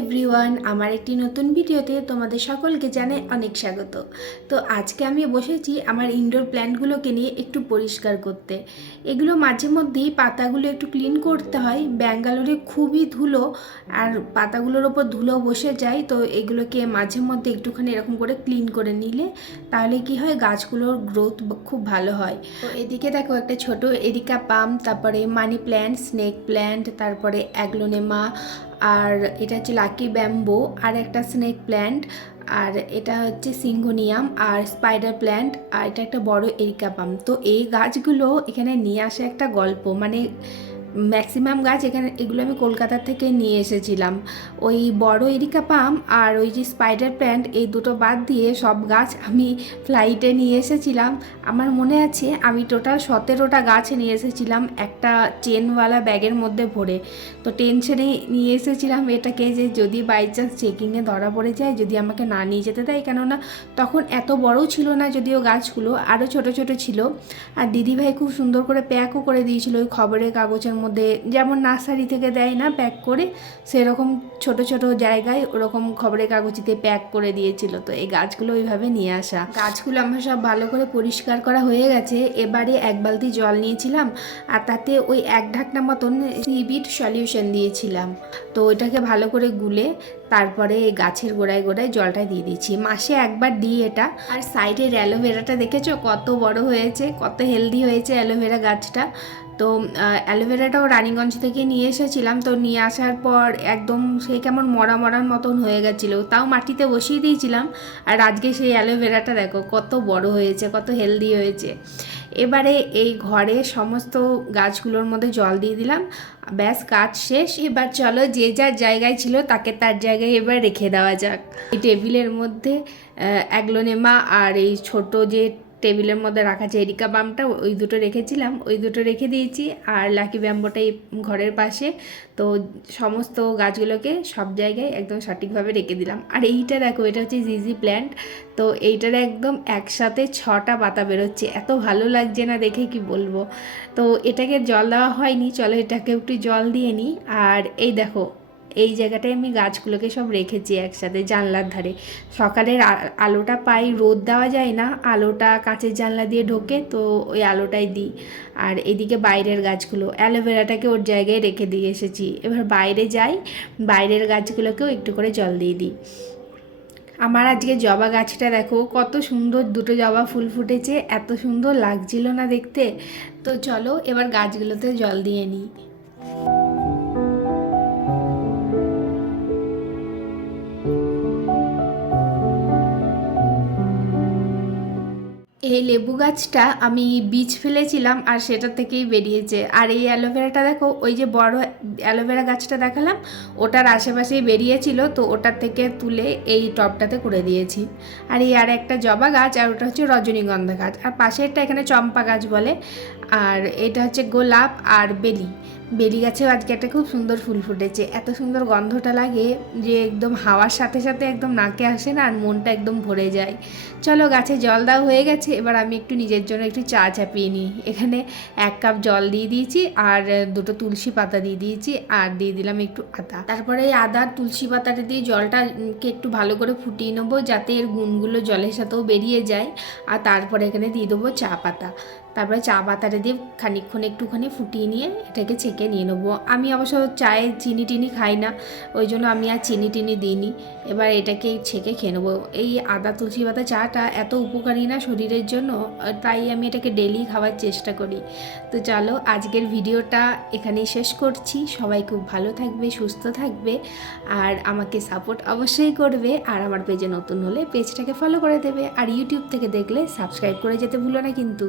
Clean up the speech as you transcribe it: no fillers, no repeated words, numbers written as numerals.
Everyone, আমার একটি নতুন ভিডিওতে তোমাদের সকলকে জানাই অনেক স্বাগত। তো আজকে আমি বসেছি আমার ইনডোর প্ল্যান্টগুলোকে নিয়ে একটু পরিষ্কার করতে। এগুলো মাঝে মধ্যেই পাতাগুলো একটু ক্লিন করতে হয়। ব্যাঙ্গালোরে খুবই ধুলো আর পাতাগুলোর ওপর ধুলো বসে যায়, তো এগুলোকে মাঝে মধ্যে একটুখানি এরকম করে ক্লিন করে নিলে তাহলে কি হয়, গাছগুলোর গ্রোথ খুব ভালো হয়। তো এদিকে দেখো একটা ছোট এরিকা পাম, তারপরে মানি প্ল্যান্ট, স্নেক প্ল্যান্ট, তারপরে অ্যাগ্লোনেমা, আর এটা হচ্ছে লাকি ব্যাম্বো, আর একটা স্নেক প্ল্যান্ট, আর এটা হচ্ছে সিঙ্গোনিয়াম, আর স্পাইডার প্ল্যান্ট, আর এটা একটা বড় এরিকা পাম। তো এই গাছগুলো এখানে নিয়ে আসা একটা গল্প, মানে ম্যাক্সিমাম গাছ এগুলো আমি কলকাতা থেকে নিয়ে এসেছিলাম। ওই বড় এরিকা পাম আর ওই যে স্পাইডার প্ল্যান্ট, এই দুটো বাদ দিয়ে সব গাছ আমি ফ্লাইটে নিয়ে এসেছিলাম। আমার মনে আছে আমি টোটাল 17টা গাছ নিয়ে এসেছিলাম একটা চেনওয়ালা ব্যাগের মধ্যে ভরে। তো টেনশনে নিয়ে এসেছিলাম এটাকে, যে যদি বাই চান্স চেকিংয়ে ধরা পড়ে যায়, যদি আমাকে না নিয়ে যেতে দেয়, কেননা তখন এত বড়ও ছিল না, যদিও গাছগুলো আরও ছোট ছোট ছিল। আর দিদিভাই খুব সুন্দর করে প্যাকও করে দিয়েছিল ওই খবরের কাগজের মধ্যে, যেমন নার্সারি থেকে দেয় না প্যাক করে, সেরকম ছোট ছোট জায়গায় ওরকম খবরের কাগজিতে প্যাক করে দিয়েছিল। তো এই গাছগুলো ওইভাবে নিয়ে আসা। গাছগুলো আমার সব ভালো করে পরিষ্কার করা হয়ে গেছে। এবারে এক বালতি জল নিয়েছিলাম আর তাতে ওই এক ঢাকনা মতন সিবিড সলিউশন দিয়েছিলাম। তো ওইটাকে ভালো করে গুলে তারপরে গাছের গোড়ায় গোড়ায় জলটা দিয়ে দিচ্ছি। মাসে একবার দিই এটা। আর সাইডের অ্যালোভেরাটা দেখেছো কত বড় হয়েছে, কত হেলদি হয়েছে অ্যালোভেরা গাছটা। তো অ্যালোভেরাটাও রানীগঞ্জ থেকে নিয়ে এসেছিলাম। তো নিয়ে আসার পর একদম সেই কেমন মরা মরার মতন হয়ে গেছিলো, তাও মাটিতে বসিয়ে দিয়েছিলাম। আর আজকে সেই অ্যালোভেরাটা দেখো কত বড় হয়েছে, কত হেলদি হয়েছে। এবারে এই ঘরে সমস্ত গাছগুলোর মধ্যে জল দিয়ে দিলাম, ব্যাস কাজ শেষ। এবার চলো যে যার জায়গায় ছিল তাকে তার জায়গায় এবার রেখে দেওয়া যাক। এই টেবিলের মধ্যে অ্যাগ্লোনেমা আর এই ছোট যে টেবিলের মধ্যে রাখা আছে এরিকা বামটা, ওই দুটো রেখেছিলাম, ওই দুটো রেখে দিয়েছি। আর লাকি ব্যাম্বোটাই ঘরের পাশে। তো সমস্ত গাছগুলোকে সব জায়গায় একদম সঠিকভাবে রেখে দিলাম। আর এইটা দেখো, এটা হচ্ছে জিজি প্ল্যান্ট। তো এইটার একদম একসাথে 6টা পাতা বেরোচ্ছে, এত ভালো লাগছে না দেখে কি বলবো। তো এটাকে জল দেওয়া হয়নি, চলো এটাকে একটু জল দিয়ে নিই। আর এই দেখো এই জায়গাটায় আমি গাছগুলোকে সব রেখেছি একসাথে জানলার ধারে। সকালের আলোটা পাই, রোদ দেওয়া যায় না, আলোটা কাঁচের জানলা দিয়ে ঢোকে, তো ওই আলোটাই দিই। আর এদিকে বাইরের গাছগুলো, অ্যালোভেরাটাকে ওর জায়গায় রেখে দিয়ে এসেছি। এবার বাইরে যাই, বাইরের গাছগুলোকেও একটু করে জল দিয়ে দিই। আমার আজকে জবা গাছটা দেখো কত সুন্দর, দুটো জবা ফুল ফুটেছে, এত সুন্দর লাগছিল না দেখতে। তো চলো এবার গাছগুলোতে জল দিয়ে নিই। এই লেবু গাছটা আমি বীজ ফেলেছিলাম আর সেটা থেকেই বেরিয়েছে। আর এই অ্যালোভেরাটা দেখো, ওই যে বড় অ্যালোভেরা গাছটা দেখালাম ওটার আশেপাশেই বেরিয়েছিল, তো ওটার থেকে তুলে এই টবটাতে করে দিয়েছি। আর এই আর একটা জবা গাছ, আর ওটা হচ্ছে রজনীগন্ধা গাছ, আর পাশেরটা এখানে চম্পা গাছ বলে। আর এটা হচ্ছে গোলাপ আর বেলি। বেলি গাছেও আজকে একটা খুব সুন্দর ফুল ফুটেছে, এত সুন্দর গন্ধটা লাগে যে একদম হাওয়ার সাথে সাথে একদম নাকে আসে না, আর মনটা একদম ভরে যায়। চলো গাছে জল দেওয়া হয়ে গেছে, এবার আমি একটু নিজের জন্য একটু চা চাপিয়ে নিই। এখানে 1 কাপ জল দিয়ে দিয়েছি, আর দুটো তুলসী পাতা দিয়ে দিয়েছি, আর দিয়ে দিলাম একটু আদা। তারপরে এই আদা তুলসী পাতাটা দিয়ে জলটাকে একটু ভালো করে ফুটিয়ে নেবো, যাতে এর গুণগুলো জলের সাথেও বেরিয়ে যায়। আর তারপরে এখানে দিয়ে দেবো চা পাতা। তারপরে চা পাতাটা দিয়ে খানিকক্ষণ একটুখানি ফুটিয়ে নিয়ে এটাকে ছেঁকে নিয়ে নেবো। আমি অবশ্য চায়ে চিনি টিনি খাই না, ওই জন্য আমি আর চিনি টিনি দিইনি। এবার এটাকে ছেঁকে খেয়ে নেবো। এই আদা তুলসী পাতা চাটা এত উপকারী না শরীরের জন্য, তাই আমি এটাকে ডেলি খাওয়ার চেষ্টা করি। তো চলো আজকের ভিডিওটা এখানেই শেষ করছি। সবাই খুব ভালো থাকবে, সুস্থ থাকবে, আর আমাকে সাপোর্ট অবশ্যই করবে। আর আমার পেজে নতুন হলে পেজটাকে ফলো করে দেবে, আর ইউটিউব থেকে দেখলে সাবস্ক্রাইব করে যেতে ভুলো না কিন্তু।